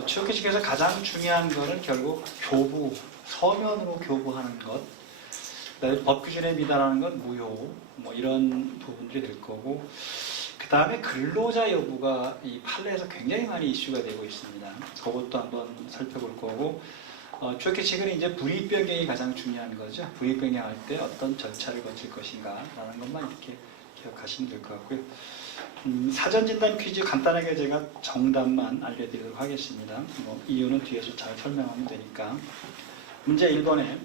취업규칙에서 가장 중요한 것은 결국 교부, 서면으로 교부하는 것, 그다음에 법 기준에 미달하는 건 무효, 뭐 이런 부분들이 될 거고, 그 다음에 근로자 여부가 이 판례에서 굉장히 많이 이슈가 되고 있습니다. 그것도 한번 살펴볼 거고, 취업규칙은 이제 불이익 변경이 가장 중요한 거죠. 불이익 변경할 때 어떤 절차를 거칠 것인가라는 것만 이렇게 기억하시면 될 것 같고요. 사전 진단 퀴즈 간단하게 제가 정답만 알려드리도록 하겠습니다. 이유는 뒤에서 잘 설명하면 되니까. 문제 1번에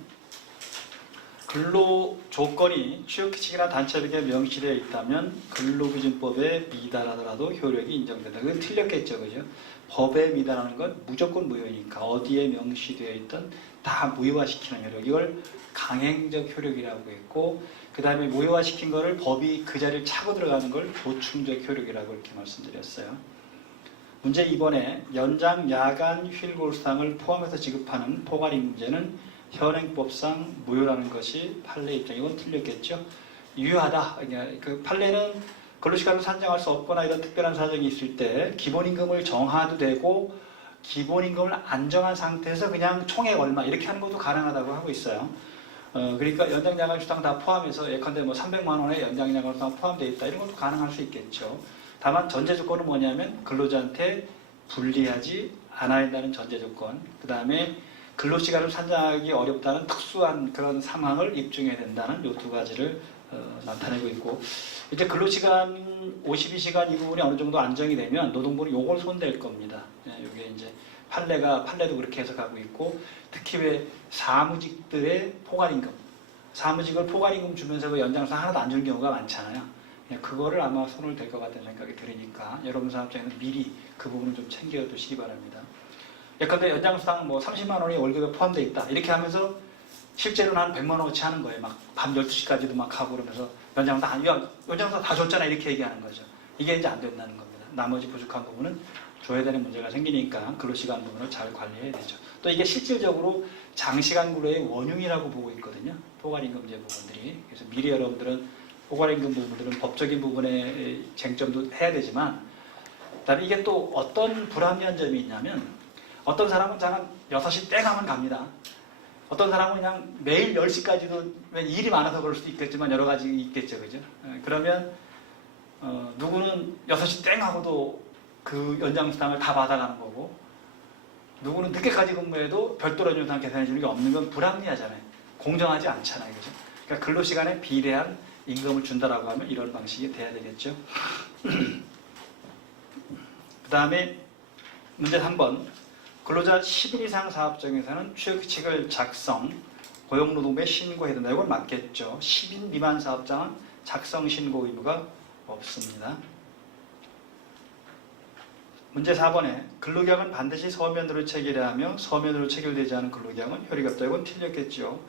근로 조건이 취업규칙이나 단체벽에 명시되어 있다면 근로기준법에 미달하더라도 효력이 인정된다. 그건 틀렸겠죠, 그죠? 법에 미달하는 건 무조건 무효니까 어디에 명시되어 있든 다 무효화시키는 효력. 이걸 강행적 효력이라고 했고, 그 다음에 무효화시킨 거를 법이 그 자리를 차고 들어가는 걸 보충적 효력이라고 이렇게 말씀드렸어요. 문제 2번에 연장 야간 휴일골수당을 포함해서 지급하는 포괄임금제는 현행법상 무효라는 것이 판례 입장. 이건 틀렸겠죠. 유효하다. 그 판례는 근로시간을 산정할 수 없거나 이런 특별한 사정이 있을 때 기본임금을 정하도 되고 기본임금을 안정한 상태에서 그냥 총액 얼마 이렇게 하는 것도 가능하다고 하고 있어요. 그러니까 연장야간수당 다 포함해서 예컨대 뭐 300만 원에 연장야간수당 포함되어 있다 이런 것도 가능할 수 있겠죠. 다만 전제 조건은 뭐냐면 근로자한테 불리하지 않아야 한다는 전제 조건, 그 다음에 근로시간을 산정하기 어렵다는 특수한 그런 상황을 입증해야 된다는 이 두 가지를 나타내고 있고, 이제 근로시간 52시간 이 부분이 어느 정도 안정이 되면 노동부는 요걸 손댈 겁니다. 이게 이제 판례도 그렇게 해석하고 있고, 특히 왜 사무직들의 포괄임금, 사무직을 포괄임금 주면서 그 연장수당 하나도 안 주는 경우가 많잖아요. 그거를 아마 손을 댈 것 같다는 생각이 들으니까 여러분 사업장에는 미리 그 부분을 좀 챙겨두시기 바랍니다. 예컨대 연장수당 뭐 30만 원이 월급에 포함되어 있다 이렇게 하면서 실제로는 한 100만 원어치 하는 거예요. 막 밤 12시까지도 막 하고 그러면서 연장수당 다 줬잖아 이렇게 얘기하는 거죠. 이게 이제 안 된다는 겁니다. 나머지 부족한 부분은 줘야 되는 문제가 생기니까 근로시간 부분을 잘 관리해야 되죠. 또 이게 실질적으로 장시간 근로의 원흉이라고 보고 있거든요. 포괄임금제 부분들이. 그래서 미리 여러분들은 포괄임금 부분들은 법적인 부분에 쟁점도 해야 되지만, 그다음에 이게 또 어떤 불합리한 점이 있냐면, 어떤 사람은 잠깐 6시 땡 하면 갑니다. 어떤 사람은 그냥 매일 10시까지도 일이 많아서 그럴 수도 있겠지만 여러 가지 있겠죠, 그죠? 그러면 누구는 6시 땡 하고도 그 연장수당을 다 받아가는 거고, 누구는 늦게까지 근무해도 별도로 연장수당 계산해 주는 게 없는 건 불합리하잖아요. 공정하지 않잖아요, 그죠? 그러니까 근로시간에 비례한 임금을 준다라고 하면 이런 방식이 돼야 되겠죠. 그 다음에 문제 3번. 근로자 10인 이상 사업장에서는 취업규칙을 작성, 고용노동부에 신고해야 된다. 이건 맞겠죠. 10인 미만 사업장은 작성 신고 의무가 없습니다. 문제 4번에 근로계약은 반드시 서면으로 체결해야 하며 서면으로 체결되지 않은 근로계약은 효력이 없다. 이건 틀렸겠죠.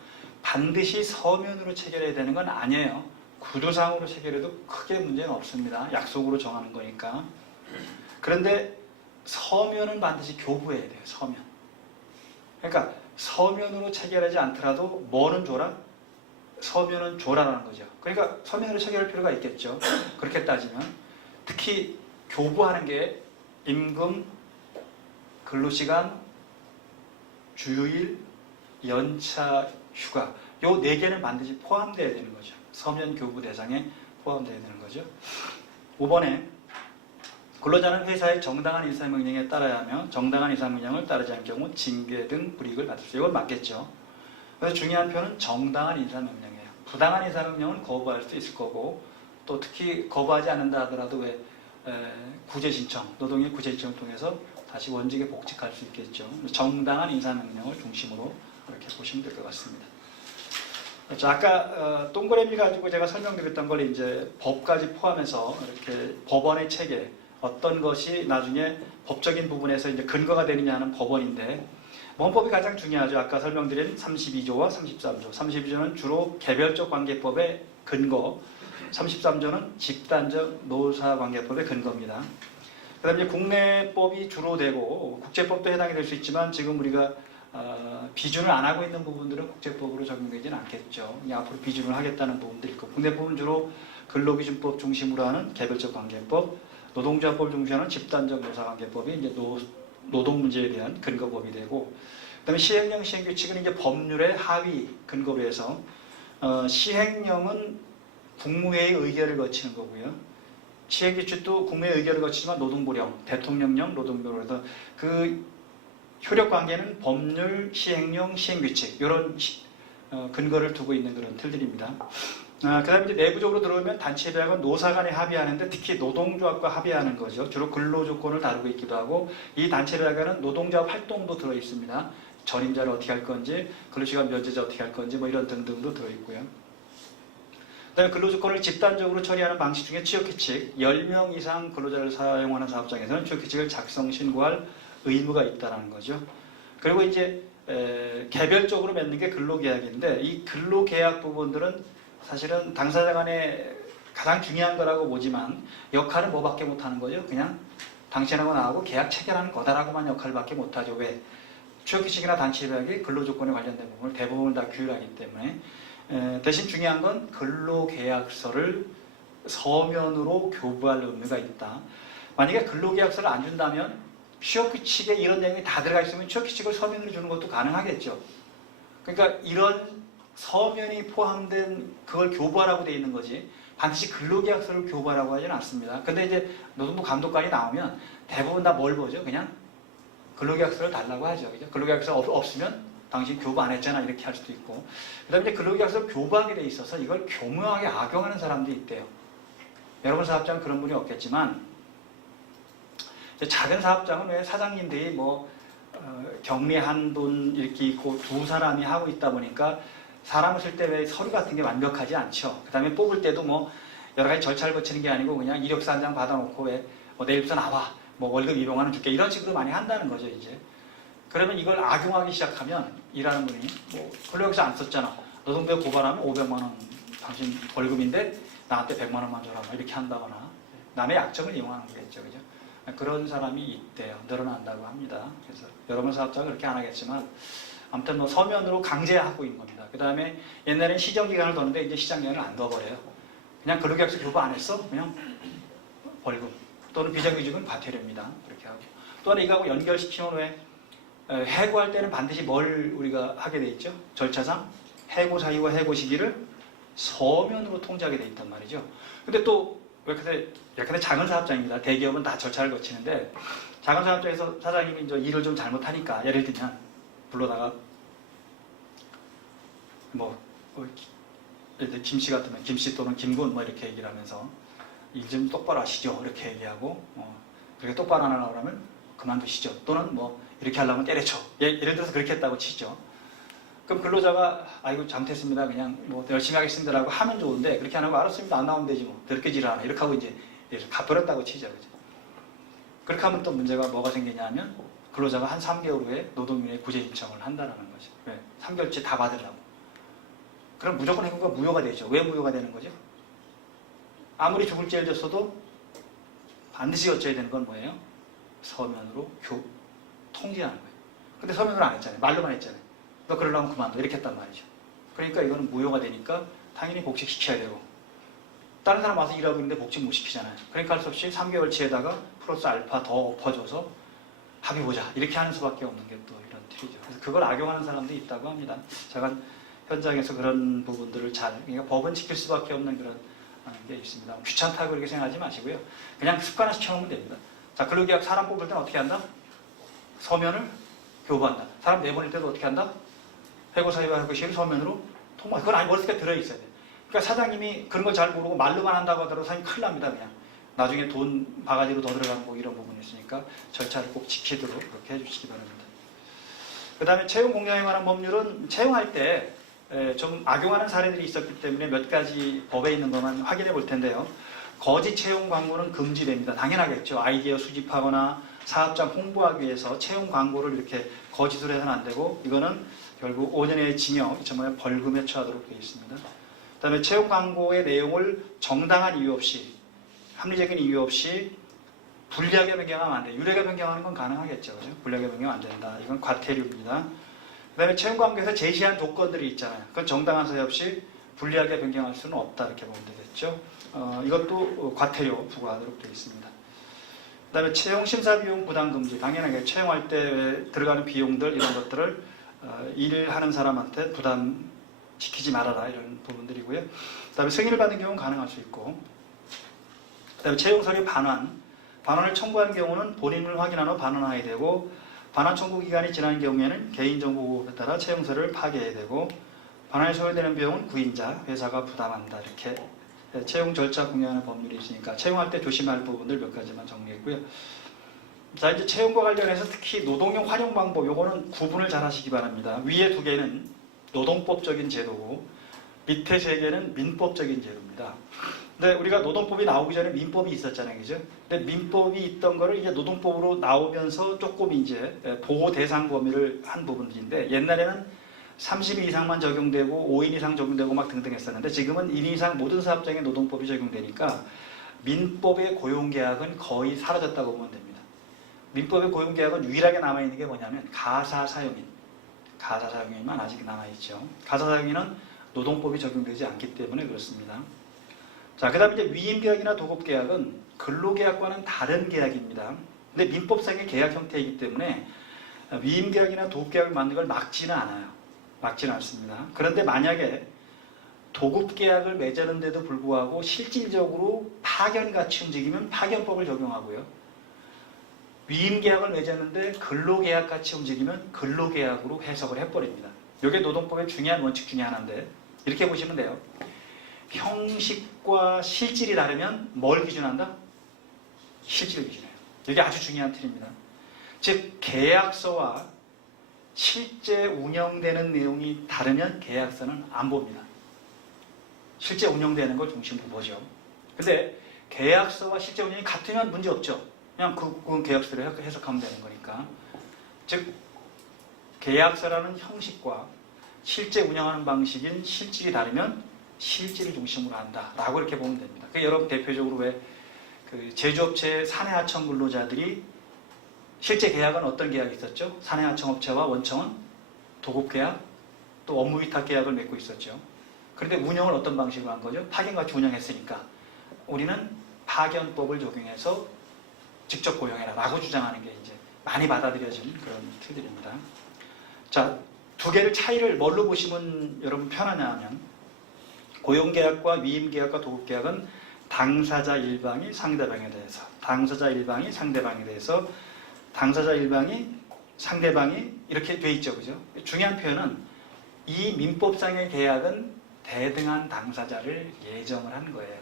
반드시 서면으로 체결해야 되는 건 아니에요. 구두상으로 체결해도 크게 문제는 없습니다. 약속으로 정하는 거니까. 그런데 서면은 반드시 교부해야 돼요. 서면. 그러니까 서면으로 체결하지 않더라도 뭐는 줘라? 서면은 줘라라는 거죠. 그러니까 서면으로 체결할 필요가 있겠죠. 그렇게 따지면 특히 교부하는 게 임금, 근로시간, 주휴일, 연차, 휴가 요 4개는 반드시 포함되어야 되는 거죠. 서면 교부 대상에 포함되어야 되는 거죠. 5번에 근로자는 회사의 정당한 인사명령에 따라야 하며 정당한 인사명령을 따르지 않을 경우 징계 등 불이익을 받을 수 있어요. 이건 맞겠죠. 그래서 중요한 표는 정당한 인사명령이에요. 부당한 인사명령은 거부할 수 있을 거고, 또 특히 거부하지 않는다 하더라도 왜 구제신청, 노동의 구제신청을 통해서 다시 원직에 복직할 수 있겠죠. 정당한 인사명령을 중심으로 그렇게 보시면 될 것 같습니다. 자, 아까 동그라미 가지고 제가 설명드렸던 걸 이제 법까지 포함해서 이렇게 법원의 체계, 어떤 것이 나중에 법적인 부분에서 이제 근거가 되느냐 하는 법원인데, 원법이 가장 중요하죠. 아까 설명드린 32조와 33조. 32조는 주로 개별적 관계법의 근거, 33조는 집단적 노사관계법의 근거입니다. 그 다음에 국내법이 주로 되고 국제법도 해당이 될 수 있지만, 지금 우리가 비준을 안 하고 있는 부분들은 국제법으로 적용되지는 않겠죠. 앞으로 비준을 하겠다는 부분들이 있고, 국내법은 주로 근로기준법 중심으로 하는 개별적 관계법, 노동조합법을 중시하는 집단적 노사관계법이 이제 노동 문제에 대한 근거법이 되고, 그다음에 시행령, 시행규칙은 이제 법률의 하위 근거로 해서 시행령은 국무회의 의결을 거치는 거고요. 시행규칙도 국무회의 의결을 거치지만 노동부령, 대통령령, 노동부령에서 그 효력 관계는 법률, 시행령, 시행규칙 이런 근거를 두고 있는 그런 틀들입니다. 그 다음에 이제 내부적으로 들어오면 단체협약은 노사 간에 합의하는데 특히 노동조합과 합의하는 거죠. 주로 근로조건을 다루고 있기도 하고, 이 단체협약에는 노동조합 활동도 들어있습니다. 전임자를 어떻게 할 건지, 근로시간 면제자 어떻게 할 건지 뭐 이런 등등도 들어있고요. 그다음에 근로조건을 집단적으로 처리하는 방식 중에 취업규칙, 10명 이상 근로자를 사용하는 사업장에서는 취업규칙을 작성, 신고할 의무가 있다는 거죠. 그리고 이제 개별적으로 맺는 게 근로계약인데, 이 근로계약 부분들은 사실은 당사자 간에 가장 중요한 거라고 보지만 역할은 뭐밖에 못하는 거죠. 그냥 당신하고 나하고 계약 체결하는 거다라고만 역할밖에 못하죠. 왜? 취업규칙이나 단체협약이 근로조건에 관련된 부분을 대부분 다 규율하기 때문에. 대신 중요한 건 근로계약서를 서면으로 교부할 의무가 있다. 만약에 근로계약서를 안 준다면 취업규칙에 이런 내용이 다 들어가 있으면 취업규칙을 서면으로 주는 것도 가능하겠죠. 그러니까 이런 서면이 포함된 그걸 교부하라고 되어 있는 거지 반드시 근로계약서를 교부하라고 하지는 않습니다. 근데 이제 노동부 감독관이 나오면 대부분 다 뭘 보죠? 그냥 근로계약서를 달라고 하죠. 그죠? 근로계약서 없으면 당신 교부 안 했잖아 이렇게 할 수도 있고, 그 다음에 이제 근로계약서를 교부하게 돼 있어서 이걸 교묘하게 악용하는 사람도 있대요. 여러분 사업장은 그런 분이 없겠지만 작은 사업장은 왜 사장님들이 뭐 격리한 돈 이렇게 있고 두 사람이 하고 있다 보니까 사람을 쓸 때 왜 서류 같은 게 완벽하지 않죠. 그 다음에 뽑을 때도 뭐 여러 가지 절차를 거치는 게 아니고 그냥 이력서 한 장 받아놓고 왜 뭐 내일부터 나와 뭐 월급 200만 원 줄게 이런 식으로 많이 한다는 거죠. 이제 그러면 이걸 악용하기 시작하면 일하는 분이 뭐 근로계약서 안 썼잖아, 노동부에 고발하면 500만 원 당신 월급인데 나한테 100만 원만 줘라 뭐 이렇게 한다거나 남의 약점을 이용하는 거겠죠. 그죠? 그런 사람이 있대요. 늘어난다고 합니다. 그래서 여러분 사업장은 그렇게 안 하겠지만 아무튼 뭐 서면으로 강제하고 있는 겁니다. 그 다음에 옛날엔 시정기간을 뒀는데 이제 시정기간을 안 둬버려요. 그냥 근로계약서 교부 안 했어? 그냥 벌금 또는 비정규직은 과태료입니다. 그렇게 하고, 또는 이거하고 연결시키는 후에 해고할 때는 반드시 뭘 우리가 하게 돼 있죠? 절차상 해고 사유와 해고 시기를 서면으로 통지하게 돼 있단 말이죠. 근데 또 약간의 작은 사업장입니다. 대기업은 다 절차를 거치는데 작은 사업장에서 사장님이 이제 일을 좀 잘못하니까 예를 들면 불러다가 뭐 김씨 같으면 김씨 또는 김군 뭐 이렇게 얘기를 하면서 일 좀 똑바로 하시죠 이렇게 얘기하고 그렇게 똑바로 안 하려고 하면 그만두시죠 또는 뭐 이렇게 하려면 때려쳐 예를 들어서 그렇게 했다고 치죠. 그럼 근로자가 아이고 잘못했습니다 그냥 뭐 열심히 하겠습니다라고 하면 좋은데 그렇게 안 하고 알았습니다 안 나오면 되지 뭐 그렇게 지랄하나 이렇게 하고 이제 갚아버렸다고 치죠. 그죠? 그렇게 하면 또 문제가 뭐가 생기냐면 근로자가 한 3개월 후에 노동위에 구제 신청을 한다는 거죠. 왜? 3개월치 다 받으려고. 그럼 무조건 해고가 무효가 되죠. 왜 무효가 되는 거죠? 아무리 죽을 죄를 졌어도 반드시 어쩌야 되는 건 뭐예요? 서면으로 통지하는 거예요. 근데 서면으로 안 했잖아요. 말로만 했잖아요. 너 그러려면 그만둬 이렇게 했단 말이죠. 그러니까 이거는 무효가 되니까 당연히 복직시켜야 되고 다른 사람 와서 일하고 있는데 복직 못 시키잖아요. 그러니까 할 수 없이 3개월치에다가 플러스 알파 더 엎어줘서 합의 보자 이렇게 하는 수밖에 없는 게 또 이런 틀이죠. 그래서 그걸 악용하는 사람도 있다고 합니다. 제가 현장에서 그런 부분들을 그러니까 법은 지킬 수밖에 없는 그런 게 있습니다. 귀찮다고 그렇게 생각하지 마시고요. 그냥 습관화 시켜놓으면 됩니다. 자, 근로계약 사람 뽑을 때는 어떻게 한다? 서면을 교부한다. 사람 내보낼 때도 어떻게 한다? 해고 사유와 해고 시를 서면으로 통과. 그건 아니 머릿속에 들어있어야 돼. 그러니까 사장님이 그런 걸 잘 모르고 말로만 한다고 하더라도 사장님 큰일 납니다. 그냥 나중에 돈 바가지로 더 들어가는 뭐 이런 부분이 있으니까 절차를 꼭 지키도록 그렇게 해주시기 바랍니다. 그 다음에 채용 공정에 관한 법률은 채용할 때 좀 악용하는 사례들이 있었기 때문에 몇 가지 법에 있는 것만 확인해 볼 텐데요. 거짓 채용 광고는 금지됩니다. 당연하겠죠. 아이디어 수집하거나 사업장 홍보하기 위해서 채용 광고를 이렇게 거짓으로 해서는 안 되고 이거는 결국 5년의 징역, 2천만 원 벌금에 처하도록 되어 있습니다. 그 다음에 채용 광고의 내용을 정당한 이유 없이 합리적인 이유 없이 불리하게 변경하면 안 돼요. 유례가 변경하는 건 가능하겠죠. 그죠? 불리하게 변경 안 된다. 이건 과태료입니다. 그 다음에 채용 광고에서 제시한 조건들이 있잖아요. 그건 정당한 사유 없이 불리하게 변경할 수는 없다. 이렇게 보면 되겠죠. 이것도 과태료 부과하도록 되어 있습니다. 그다음에 채용 심사 비용 부담 금지. 당연하게 채용할 때 들어가는 비용들 이런 것들을 일을 하는 사람한테 부담 시키지 말아라 이런 부분들이고요. 그다음에 승인을 받는 경우는 가능할 수 있고, 그다음에 채용 서류 반환을 청구한 경우는 본인을 확인한 후 반환하게 되고, 반환 청구 기간이 지난 경우에는 개인정보보호법에 따라 채용 서류를 파기해야 되고, 반환에 소요되는 비용은 구인자, 회사가 부담한다. 이렇게 채용 절차 공유하는 법률이 있으니까 채용할 때 조심할 부분들 몇 가지만 정리했고요. 자, 이제 채용과 관련해서 특히 노동력 활용 방법, 요거는 구분을 잘 하시기 바랍니다. 위에 두 개는 노동법적인 제도고 밑에 세 개는 민법적인 제도입니다. 근데 우리가 노동법이 나오기 전에 민법이 있었잖아요, 그죠? 근데 민법이 있던 거를 이제 노동법으로 나오면서 조금 이제 보호 대상 범위를 한 부분인데, 옛날에는 30인 이상만 적용되고 5인 이상 적용되고 막 등등 했었는데, 지금은 1인 이상 모든 사업장에 노동법이 적용되니까 민법의 고용계약은 거의 사라졌다고 보면 됩니다. 민법의 고용계약은 유일하게 남아있는 게 뭐냐면 가사사용인만 아직 남아있죠. 가사사용인은 노동법이 적용되지 않기 때문에 그렇습니다. 자, 그 다음에 이제 위임계약이나 도급계약은 근로계약과는 다른 계약입니다. 근데 민법상의 계약 형태이기 때문에 위임계약이나 도급계약을 만드는 걸 막지는 않습니다. 그런데 만약에 도급계약을 맺었는데도 불구하고 실질적으로 파견같이 움직이면 파견법을 적용하고요. 위임계약을 맺었는데 근로계약같이 움직이면 근로계약으로 해석을 해버립니다. 이게 노동법의 중요한 원칙 중에 하나인데, 이렇게 보시면 돼요. 형식과 실질이 다르면 뭘 기준한다? 실질을 기준해요. 이게 아주 중요한 틀입니다. 즉 계약서와 실제 운영되는 내용이 다르면 계약서는 안 봅니다. 실제 운영되는 걸 중심으로 보죠. 근데 계약서와 실제 운영이 같으면 문제 없죠. 그냥 그 계약서를 해석하면 되는 거니까. 즉 계약서라는 형식과 실제 운영하는 방식인 실질이 다르면 실질을 중심으로 한다라고 이렇게 보면 됩니다. 여러분 대표적으로 왜 그 제조업체 사내하청 근로자들이 실제 계약은 어떤 계약이 있었죠? 사내하청업체와 원청은 도급계약, 또 업무위탁 계약을 맺고 있었죠. 그런데 운영을 어떤 방식으로 한 거죠? 파견같이 운영했으니까 우리는 파견법을 적용해서 직접 고용해라 라고 주장하는 게 이제 많이 받아들여진 그런 틀들입니다. 자, 두 개를 차이를 뭘로 보시면 여러분 편하냐 하면, 고용계약과 위임계약과 도급계약은 당사자 일방이 상대방에 대해서, 당사자 일방이 상대방이 이렇게 돼 있죠, 그죠? 중요한 표현은 이 민법상의 계약은 대등한 당사자를 예정을 한 거예요.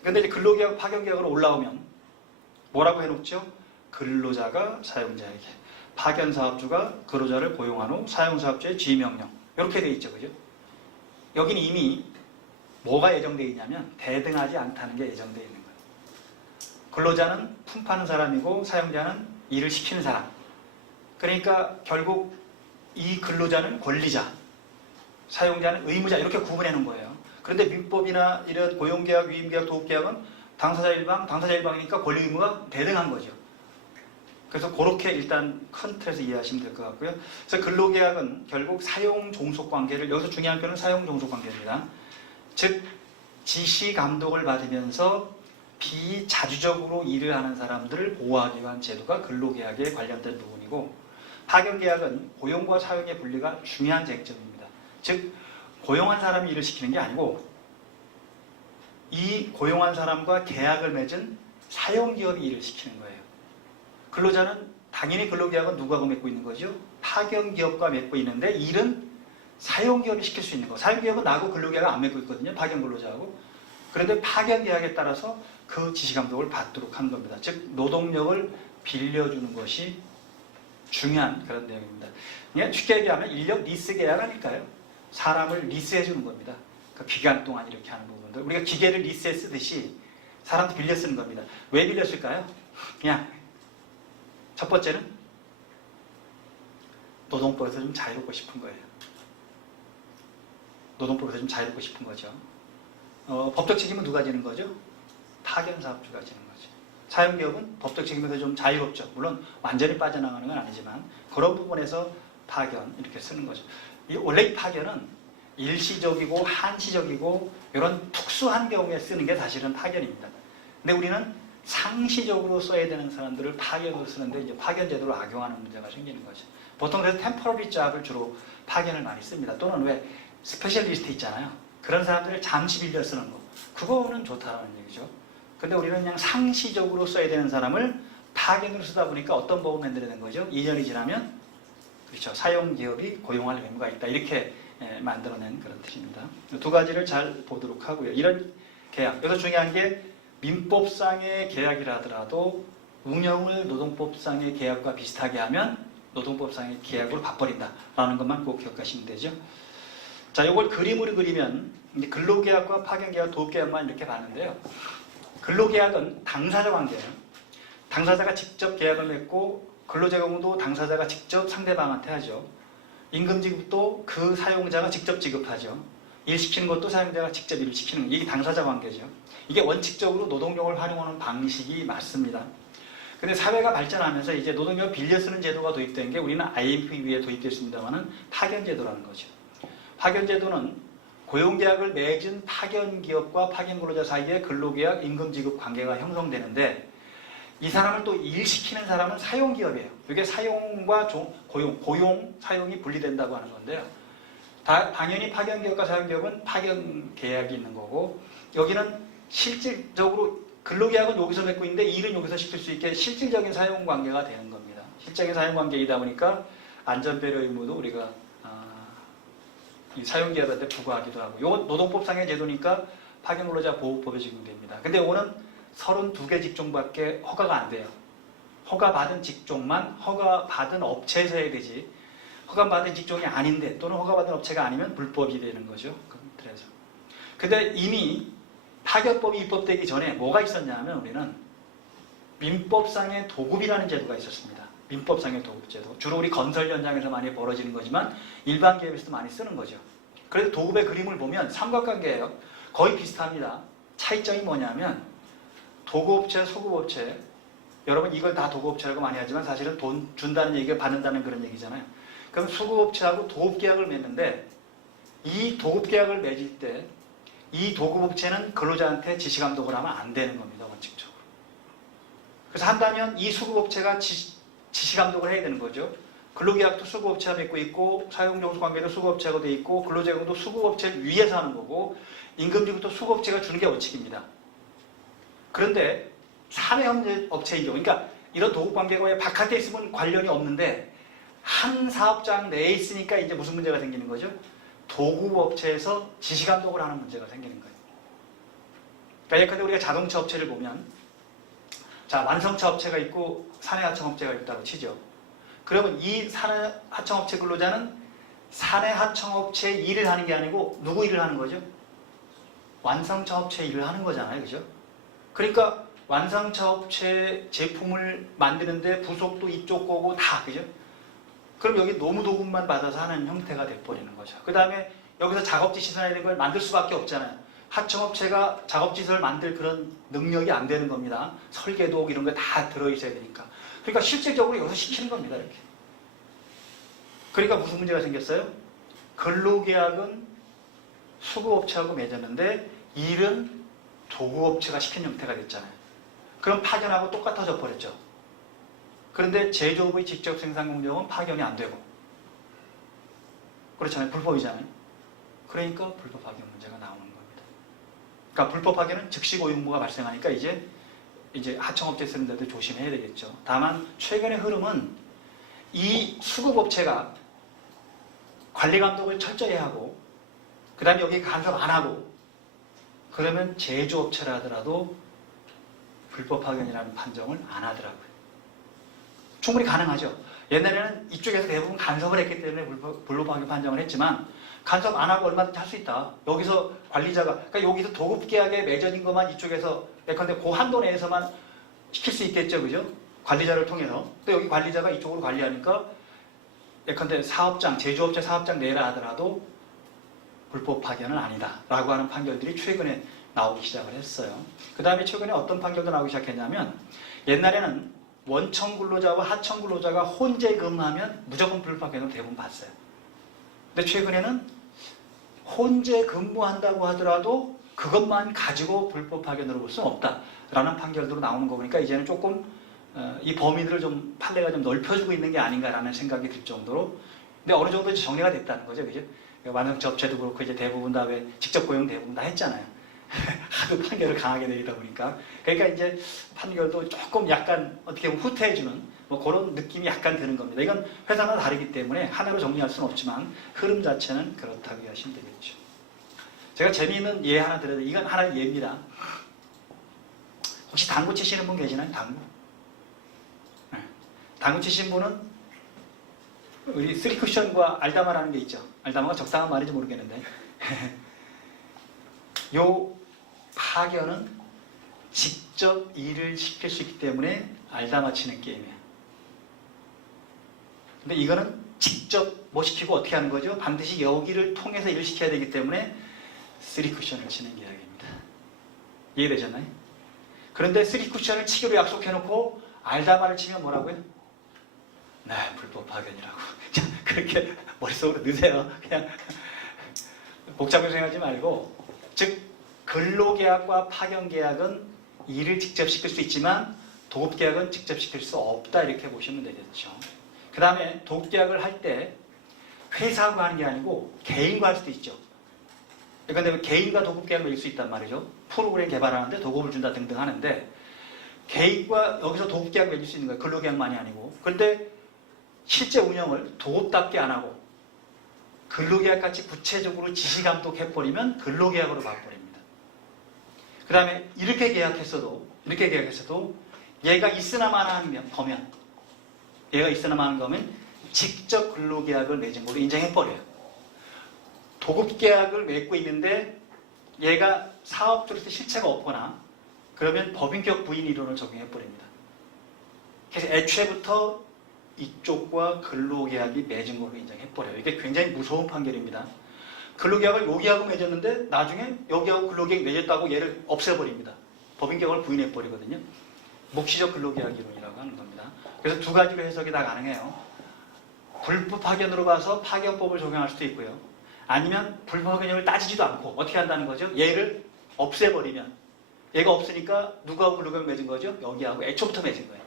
그런데 이제 근로계약, 파견계약으로 올라오면 뭐라고 해놓죠? 근로자가 사용자에게, 파견사업주가 근로자를 고용한 후 사용사업주의 지휘명령, 이렇게 돼 있죠, 그죠? 여기는 이미 뭐가 예정되어 있냐면 대등하지 않다는 게 예정되어 있는 거예요. 근로자는 품파는 사람이고 사용자는 일을 시키는 사람. 그러니까 결국 이 근로자는 권리자, 사용자는 의무자, 이렇게 구분해 놓은 거예요. 그런데 민법이나 이런 고용계약, 위임계약, 도급계약은 당사자 일방이니까 권리 의무가 대등한 거죠. 그래서 그렇게 일단 큰 틀에서 이해하시면 될 것 같고요. 그래서 근로계약은 결국 사용종속관계를, 여기서 중요한 표현은 사용종속관계입니다. 즉 지시 감독을 받으면서 비자주적으로 일을 하는 사람들을 보호하기 위한 제도가 근로계약에 관련된 부분이고, 파견계약은 고용과 사용의 분리가 중요한 쟁점입니다. 즉 고용한 사람이 일을 시키는 게 아니고 이 고용한 사람과 계약을 맺은 사용기업이 일을 시키는 거예요. 근로자는 당연히 근로계약은 누구하고 맺고 있는 거죠? 파견기업과 맺고 있는데 일은 사용기업이 시킬 수 있는 거. 사용기업은 나하고 근로계약을 안 맺고 있거든요. 파견근로자하고. 그런데 파견계약에 따라서 그 지시감독을 받도록 하는 겁니다. 즉 노동력을 빌려주는 것이 중요한 그런 내용입니다. 그냥 쉽게 얘기하면 인력 리스 계약 아닐까요? 사람을 리스해 주는 겁니다. 그 기간 동안 이렇게 하는 부분들. 우리가 기계를 리스해 쓰듯이 사람도 빌려 쓰는 겁니다. 왜 빌려 쓸까요? 그냥 첫 번째는 노동법에서 좀 자유롭고 싶은 거예요. 노동법에서 좀 자유롭고 싶은 거죠. 법적 책임은 누가 지는 거죠? 파견사업주가 지는 거죠. 사용기업은 법적 책임에서 좀 자유롭죠. 물론 완전히 빠져나가는 건 아니지만 그런 부분에서 파견 이렇게 쓰는 거죠. 원래 이 파견은 일시적이고 한시적이고 이런 특수한 경우에 쓰는 게 사실은 파견입니다. 근데 우리는 상시적으로 써야 되는 사람들을 파견으로 쓰는데 이제 파견 제도를 악용하는 문제가 생기는 거죠. 보통 그래서 템포러리 잡을 주로 파견을 많이 씁니다. 또는 왜 스페셜리스트 있잖아요. 그런 사람들을 잠시 빌려 쓰는 거. 그거는 좋다라는 얘기죠. 근데 우리는 그냥 상시적으로 써야 되는 사람을 파견으로 쓰다 보니까 어떤 법을 만들어낸 거죠? 2년이 지나면 그렇죠. 사용 기업이 고용할 의무가 있다. 이렇게 만들어낸 그런 틀입니다. 두 가지를 잘 보도록 하고요. 이런 계약. 여기서 중요한 게 민법상의 계약이라 하더라도 운영을 노동법상의 계약과 비슷하게 하면 노동법상의 계약으로 바꿔버린다라는 것만 꼭 기억하시면 되죠. 자, 이걸 그림으로 그리면 근로계약과 파견계약, 도급계약만 이렇게 봤는데요. 근로계약은 당사자 관계예요. 당사자가 직접 계약을 맺고 근로제공도 당사자가 직접 상대방한테 하죠. 임금지급도 그 사용자가 직접 지급하죠. 일 시키는 것도 사용자가 직접 일을 시키는 거. 이게 당사자 관계죠. 이게 원칙적으로 노동력을 활용하는 방식이 맞습니다. 근데 사회가 발전하면서 이제 노동력을 빌려 쓰는 제도가 도입된 게 우리는 IMF 위에 도입됐습니다만은 파견제도라는 거죠. 파견제도는 고용계약을 맺은 파견기업과 파견근로자 사이에 근로계약, 임금지급 관계가 형성되는데 이 사람을 또 일시키는 사람은 사용기업이에요. 이게 사용과 고용, 사용이 분리된다고 하는 건데요. 당연히 파견기업과 사용기업은 파견계약이 있는 거고 여기는 실질적으로 근로계약은 여기서 맺고 있는데 일은 여기서 시킬 수 있게 실질적인 사용관계가 되는 겁니다. 실질적인 사용관계이다 보니까 안전배려 의무도 우리가 이 사용기업한테 부과하기도 하고 이건 노동법상의 제도니까 파견근로자 보호법에 적용됩니다. 근데 이거는 32개 직종밖에 허가가 안 돼요. 허가받은 직종만 허가받은 업체에서 해야 되지 허가받은 직종이 아닌데 또는 허가받은 업체가 아니면 불법이 되는 거죠. 그래서 근데 이미 파견법이 입법되기 전에 뭐가 있었냐면 우리는 민법상의 도급이라는 제도가 있었습니다. 민법상의 도급제도. 주로 우리 건설 현장에서 많이 벌어지는 거지만 일반 기업에서도 많이 쓰는 거죠. 그래서 도급의 그림을 보면 삼각관계예요. 거의 비슷합니다. 차이점이 뭐냐면 도급업체, 소급업체 여러분 이걸 다 도급업체라고 많이 하지만 사실은 돈 준다는 얘기가 받는다는 그런 얘기잖아요. 그럼 소급업체하고 도급계약을 맺는데 이 도급계약을 맺을 때 이 도급업체는 근로자한테 지시감독을 하면 안 되는 겁니다. 원칙적으로. 그래서 한다면 이 수급업체가 지시감독을 해야 되는 거죠. 근로계약도 수급업체가 맺고 있고 사용종수관계도 수급업체가 돼 있고 근로제공도 수급업체 위에서 하는 거고 임금지급도 수급업체가 주는 게 원칙입니다. 그런데 사내업체인 경우 그러니까 이런 도급관계가 바깥에 있으면 관련이 없는데 한 사업장 내에 있으니까 이제 무슨 문제가 생기는 거죠? 도급업체에서 지시감독을 하는 문제가 생기는 거예요. 그러니까 예컨대 우리가 자동차 업체를 보면 자 완성차 업체가 있고 사내하청업체가 있다고 치죠. 그러면 이 사내하청업체 근로자는 사내하청업체 일을 하는 게 아니고 누구 일을 하는 거죠? 완성차 업체 일을 하는 거잖아요. 그죠? 그러니까 완성차 업체 제품을 만드는데 부속도 이쪽 거고 다 그죠? 그럼 여기 노무도급만 받아서 하는 형태가 돼버리는 거죠. 그 다음에 여기서 작업지 시설해야 되는 걸 만들 수밖에 없잖아요. 하청업체가 작업지를 만들 그런 능력이 안 되는 겁니다. 설계도구 이런 거 다 들어있어야 되니까. 그러니까 실질적으로 여기서 시키는 겁니다. 이렇게. 그러니까 무슨 문제가 생겼어요? 근로계약은 수급업체하고 맺었는데 일은 도급업체가 시킨 형태가 됐잖아요. 그럼 파견하고 똑같아져 버렸죠. 그런데 제조업의 직접 생산 공정은 파견이 안 되고 그렇잖아요. 불법이잖아요. 그러니까 불법 파견 문제가 나오는 겁니다. 그러니까 불법 파견은 즉시 고용 의무가 발생하니까 이제 하청업체 쓰는 데도 조심해야 되겠죠. 다만 최근의 흐름은 이 수급업체가 관리 감독을 철저히 하고 그 다음에 여기 간섭 안 하고 그러면 제조업체라 하더라도 불법 파견이라는 판정을 안 하더라고요. 충분히 가능하죠. 옛날에는 이쪽에서 대부분 간섭을 했기 때문에 불법 파견 판정을 했지만 간섭 안 하고 얼마든지 할 수 있다. 여기서 관리자가 그러니까 여기서 도급계약에 맺어진 것만 이쪽에서 예컨대 그 한도 내에서만 시킬 수 있겠죠. 그죠? 관리자를 통해서. 또 여기 관리자가 이쪽으로 관리하니까 예컨대 사업장, 제조업체 사업장 내라 하더라도 불법 파견은 아니다. 라고 하는 판결들이 최근에 나오기 시작을 했어요. 그 다음에 최근에 어떤 판결도 나오기 시작했냐면 옛날에는 원청 근로자와 하청 근로자가 혼재 근무하면 무조건 불법 파견을 대부분 봤어요. 근데 최근에는 혼재 근무한다고 하더라도 그것만 가지고 불법 파견으로 볼 수는 없다라는 판결도 나오는 거 보니까 이제는 조금 이 범위들을 좀 판례가 좀 넓혀주고 있는 게 아닌가라는 생각이 들 정도로, 근데 어느 정도 정리가 됐다는 거죠, 그죠? 완성체 업체도 그렇고 이제 대부분 다 왜 직접 고용 대부분 다 했잖아요. 하도 판결을 강하게 내리다 보니까. 그러니까 이제 판결도 조금 약간 어떻게 보면 후퇴해주는 뭐 그런 느낌이 약간 드는 겁니다. 이건 회사마다 다르기 때문에 하나로 정리할 수는 없지만 흐름 자체는 그렇다고 하시면 되겠죠. 제가 재미있는 예 하나 드려도, 이건 하나의 예입니다. 혹시 당구 치시는 분 계시나요? 당구? 네. 당구 치신 분은 우리 쓰리쿠션과 알다마라는 게 있죠. 알다마가 적당한 말인지 모르겠는데 요 파견은 직접 일을 시킬 수 있기 때문에 알다마 치는 게임이에요. 근데 이거는 직접 뭐 시키고 어떻게 하는 거죠? 반드시 여기를 통해서 일을 시켜야 되기 때문에 쓰리쿠션을 치는 계약입니다. 이해되셨나요? 그런데 쓰리쿠션을 치기로 약속해놓고 알다마를 치면 뭐라고요? 네, 불법 파견이라고. 자, 그렇게 머릿속으로 넣으세요. 그냥 복잡하게 생각하지 말고, 즉 근로계약과 파견계약은 일을 직접 시킬 수 있지만 도급계약은 직접 시킬 수 없다, 이렇게 보시면 되겠죠. 그 다음에 도급계약을 할 때 회사하고 하는 게 아니고 개인과 할 수도 있죠. 그런데 개인과 도급계약을 맺을 수 있단 말이죠. 프로그램 개발하는데 도급을 준다 등등 하는데, 개인과 여기서 도급계약 맺을 수 있는 거예요. 근로계약만이 아니고. 그런데 실제 운영을 도급답게 안 하고 근로계약같이 구체적으로 지시감독해버리면 근로계약으로 바꿔버립니다. 그 다음에 이렇게 계약했어도 얘가 있으나마나 거면, 얘가 있으나마나 거면 직접 근로계약을 맺은 걸로 인정해버려요. 도급계약을 맺고 있는데 얘가 사업주로서 실체가 없거나 그러면 법인격 부인 이론을 적용해버립니다. 그래서 애초에부터 이쪽과 근로계약이 맺은 걸로 인정해버려요. 이게 굉장히 무서운 판결입니다. 근로계약을 여기하고 맺었는데 나중에 여기하고 근로계약이 맺었다고 얘를 없애버립니다. 법인격을 부인해버리거든요. 묵시적 근로계약 이론이라고 하는 겁니다. 그래서 두 가지로 해석이 다 가능해요. 불법 파견으로 가서 파견법을 적용할 수도 있고요. 아니면 불법 파견을 따지지도 않고 어떻게 한다는 거죠? 얘를 없애버리면, 얘가 없으니까 누구하고 근로계약을 맺은 거죠? 여기하고 애초부터 맺은 거예요.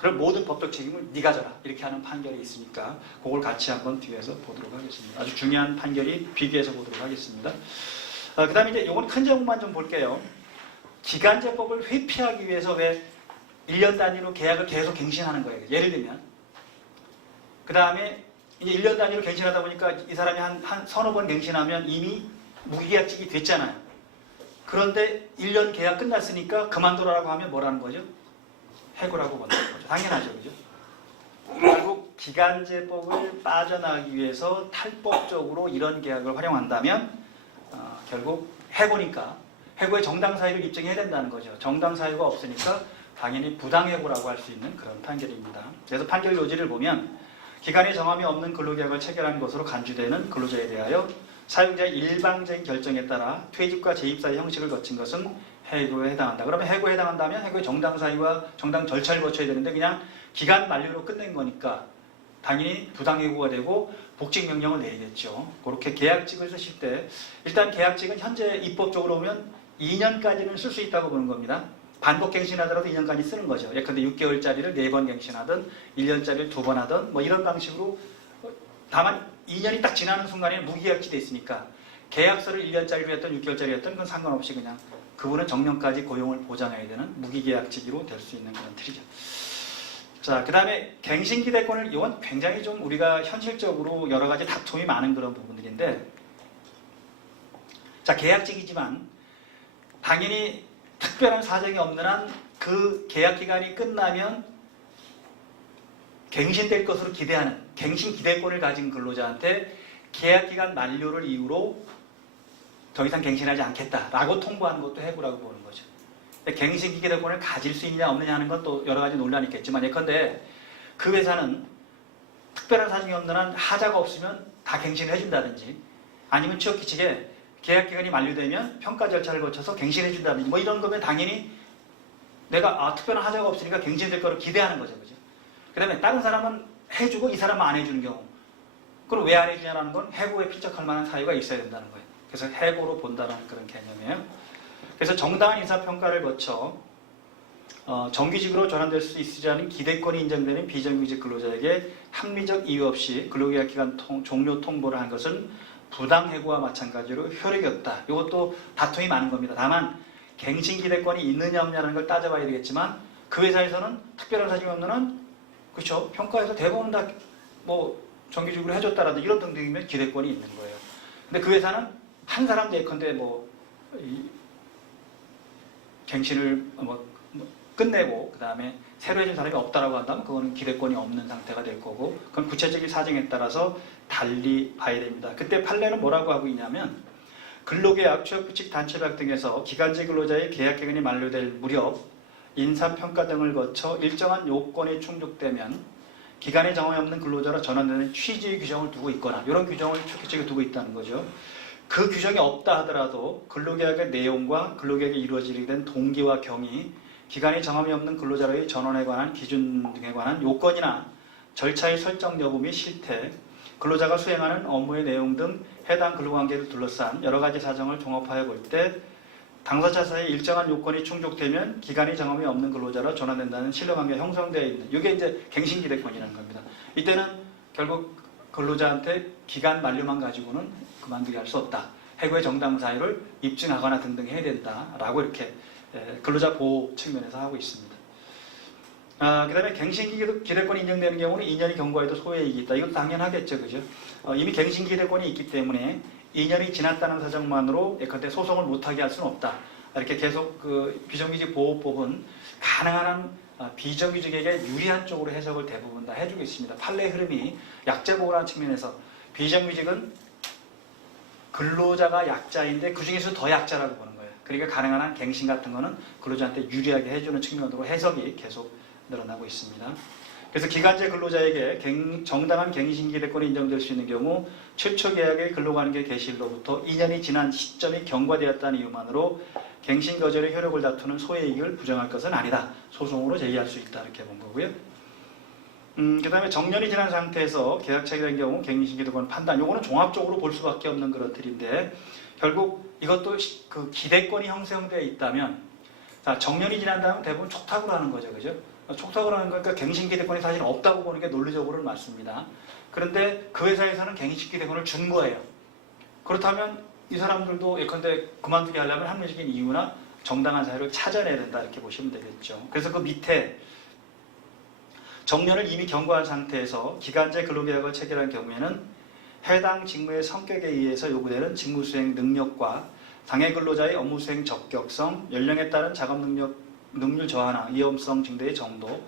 그럼 모든 법적 책임을 네가 져라, 이렇게 하는 판결이 있으니까 그걸 같이 한번 뒤에서 보도록 하겠습니다. 아주 중요한 판결이 비교해서 보도록 하겠습니다. 그 다음에 이제 이건 큰 제목만 좀 볼게요. 기간제법을 회피하기 위해서 왜 1년 단위로 계약을 계속 갱신하는 거예요. 예를 들면 그 다음에 이제 1년 단위로 갱신하다 보니까 이 사람이 한 서너 번 갱신하면 이미 무기계약직이 됐잖아요. 그런데 1년 계약 끝났으니까 그만둬라라고 하면 뭐라는 거죠? 해고라고 본다는 거죠. 당연하죠, 그죠? 결국 기간제법을 빠져나가기 위해서 탈법적으로 이런 계약을 활용한다면 결국 해고니까 해고의 정당 사유를 입증해야 된다는 거죠. 정당 사유가 없으니까 당연히 부당해고라고 할 수 있는 그런 판결입니다. 그래서 판결 요지를 보면 기간의 정함이 없는 근로계약을 체결한 것으로 간주되는 근로자에 대하여 사용자의 일방적인 결정에 따라 퇴직과 재입 사의 형식을 거친 것은 해고에 해당한다. 그러면 해고에 해당한다면 해고의 정당 사유와 정당 절차를 거쳐야 되는데 그냥 기간 만료로 끝낸 거니까 당연히 부당해고가 되고 복직명령을 내리겠죠. 그렇게 계약직을 쓰실 때 일단 계약직은 현재 입법적으로 보면 2년까지는 쓸 수 있다고 보는 겁니다. 반복갱신하더라도 2년까지 쓰는 거죠. 예컨대 6개월짜리를 4번 갱신하든 1년짜리를 2번 하든 뭐 이런 방식으로, 다만 2년이 딱 지나는 순간에는 무기계약직이 돼 있으니까 계약서를 1년짜리로 했던 6개월짜리였던 그건 상관없이 그냥 그분은 정년까지 고용을 보장해야 되는 무기계약직으로 될 수 있는 그런 틀이죠. 자, 그 다음에 갱신기대권을, 이건 굉장히 좀 우리가 현실적으로 여러 가지 다툼이 많은 그런 부분들인데, 자, 계약직이지만 당연히 특별한 사정이 없는 한 그 계약기간이 끝나면 갱신될 것으로 기대하는 갱신 기대권을 가진 근로자한테 계약기간 만료를 이유로 더 이상 갱신하지 않겠다라고 통보하는 것도 해고라고 보는 거죠. 갱신 기대권을 가질 수 있냐 없느냐 하는 건 또 여러 가지 논란이 있겠지만, 예컨대 그 회사는 특별한 사정이 없는 한 하자가 없으면 다 갱신을 해준다든지, 아니면 취업규칙에 계약기간이 만료되면 평가 절차를 거쳐서 갱신해준다든지 뭐 이런 거면 당연히 내가 특별한 하자가 없으니까 갱신될 거를 기대하는 거죠. 그죠? 그 다음에 다른 사람은 해주고 이 사람은 안 해주는 경우, 그럼 왜 안 해주냐라는 건 해고에 필적할 만한 사유가 있어야 된다는 거예요. 그래서 해고로 본다는 그런 개념이에요. 그래서 정당한 인사평가를 거쳐 정규직으로 전환될 수 있으리라는 기대권이 인정되는 비정규직 근로자에게 합리적 이유 없이 근로계약 기간 종료 통보를 한 것은 부당해고와 마찬가지로 효력이 없다. 이것도 다툼이 많은 겁니다. 다만 갱신 기대권이 있느냐 없느냐는 걸 따져봐야 되겠지만 그 회사에서는 특별한 사정이 없는 한 그렇죠. 평가에서 대부분 다 뭐 정규직으로 해줬다라든지 이런 등등이면 기대권이 있는 거예요. 근데 그 회사는 한 사람도 예컨대 갱신을 끝내고 그 다음에 새로 해준 사람이 없다라고 한다면 그거는 기대권이 없는 상태가 될 거고 그건 구체적인 사정에 따라서 달리 봐야 됩니다. 그때 판례는 뭐라고 하고 있냐면 근로계약, 취업규칙, 단체계약 등에서 기간제 근로자의 계약기간이 만료될 무렵 인사평가 등을 거쳐 일정한 요건이 충족되면 기간의 정함이 없는 근로자로 전환되는 취지의 규정을 두고 있거나 이런 규정을 규칙에 두고 있다는 거죠. 그 규정이 없다 하더라도 근로계약의 내용과 근로계약이 이루어지게 된 동기와 경위 기간의 정함이 없는 근로자로의 전환에 관한 기준 등에 관한 요건이나 절차의 설정 여부 및 실태, 근로자가 수행하는 업무의 내용 등 해당 근로관계를 둘러싼 여러 가지 사정을 종합하여 볼 때 당사자 사이에 일정한 요건이 충족되면 기간의 정함이 없는 근로자로 전환된다는 신뢰관계가 형성되어 있는 이게 이제 갱신기대권이라는 겁니다. 이때는 결국 근로자한테 기간 만료만 가지고는 그만두게 할 수 없다. 해고의 정당 사유를 입증하거나 등등 해야 된다라고 이렇게 근로자 보호 측면에서 하고 있습니다. 그 다음에 갱신기대권이 인정되는 경우는 2년이 경과에도 소외이익이 있다. 이것도 당연하겠죠. 그죠? 이미 갱신기대권이 있기 때문에 2년이 지났다는 사정만으로 예컨대 소송을 못하게 할 수는 없다. 이렇게 계속 그 비정규직 보호법은 가능한 한 비정규직에게 유리한 쪽으로 해석을 대부분 다 해주고 있습니다. 판례 흐름이 약자 보호라는 측면에서 비정규직은 근로자가 약자인데 그 중에서 더 약자라고 보는 거예요. 그러니까 가능한 한 갱신 같은 거는 근로자한테 유리하게 해주는 측면으로 해석이 계속 늘어나고 있습니다. 그래서 기간제 근로자에게 정당한 갱신기대권이 인정될 수 있는 경우 최초 계약의 근로관계 개시일로부터 2년이 지난 시점이 경과되었다는 이유만으로 갱신 거절의 효력을 다투는 소외이익을 부정할 것은 아니다. 소송으로 제기할 수 있다. 이렇게 본 거고요. 그 다음에 정년이 지난 상태에서 계약 체결된 경우 갱신기대권 판단. 요거는 종합적으로 볼 수밖에 없는 그런 틀인데 결국 이것도 그 기대권이 형성되어 있다면 자, 정년이 지난다면 대부분 촉탁으로 하는 거죠. 그죠? 촉탁을 하는 거니까 갱신기대권이 사실 없다고 보는 게 논리적으로는 맞습니다. 그런데 그 회사에서는 갱신기대권을 준 거예요. 그렇다면 이 사람들도 예컨대 그만두게 하려면 합리적인 이유나 정당한 사유를 찾아내야 된다 이렇게 보시면 되겠죠. 그래서 그 밑에 정년을 이미 경과한 상태에서 기간제 근로계약을 체결한 경우에는 해당 직무의 성격에 의해서 요구되는 직무수행 능력과 당해 근로자의 업무수행 적격성, 연령에 따른 능률 저하나 위험성 증대의 정도,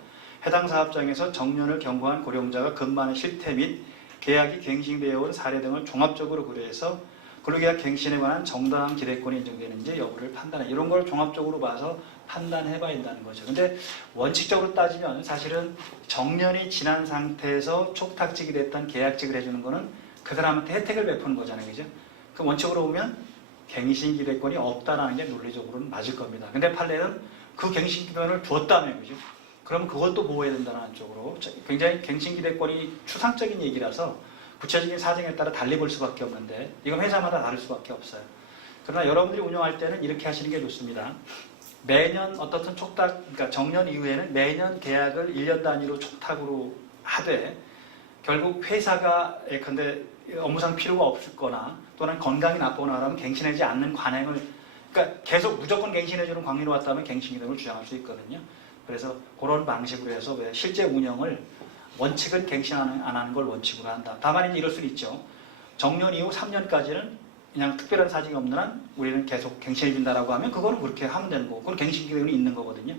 해당 사업장에서 정년을 경과한 고령자가 근무하는 실태 및 계약이 갱신되어 온 사례 등을 종합적으로 고려해서 근로계약 갱신에 관한 정당한 기대권이 인정되는지 여부를 판단해. 이런 걸 종합적으로 봐서 판단해 봐야 된다는 거죠. 근데 원칙적으로 따지면 사실은 정년이 지난 상태에서 촉탁직이 됐던 계약직을 해주는 거는 그 사람한테 혜택을 베푸는 거잖아요. 그죠? 그 원칙으로 보면 갱신기대권이 없다라는 게 논리적으로는 맞을 겁니다. 근데 판례는 그 갱신기대권을 주었다면 그죠? 그러면 그것도 보호해야 된다는 쪽으로 굉장히 갱신기대권이 추상적인 얘기라서 구체적인 사정에 따라 달리 볼 수밖에 없는데 이건 회사마다 다를 수밖에 없어요. 그러나 여러분들이 운영할 때는 이렇게 하시는 게 좋습니다. 매년 어떻든 촉탁, 그러니까 정년 이후에는 매년 계약을 1년 단위로 촉탁으로 하되 결국 회사가 예컨대 업무상 필요가 없을 거나 또는 건강이 나쁘거나 하면 갱신하지 않는 관행을 그러니까 계속 무조건 갱신해주는 관계로 왔다면 갱신기능을 주장할 수 있거든요. 그래서 그런 방식으로 해서 왜 실제 운영을 원칙은 갱신 안 하는 걸 원칙으로 한다. 다만 이제 이럴 수는 있죠. 정년 이후 3년까지는 그냥 특별한 사정이 없는 한 우리는 계속 갱신해준다라고 하면 그거는 그렇게 하면 되는 거고 그건 갱신기능이 있는 거거든요.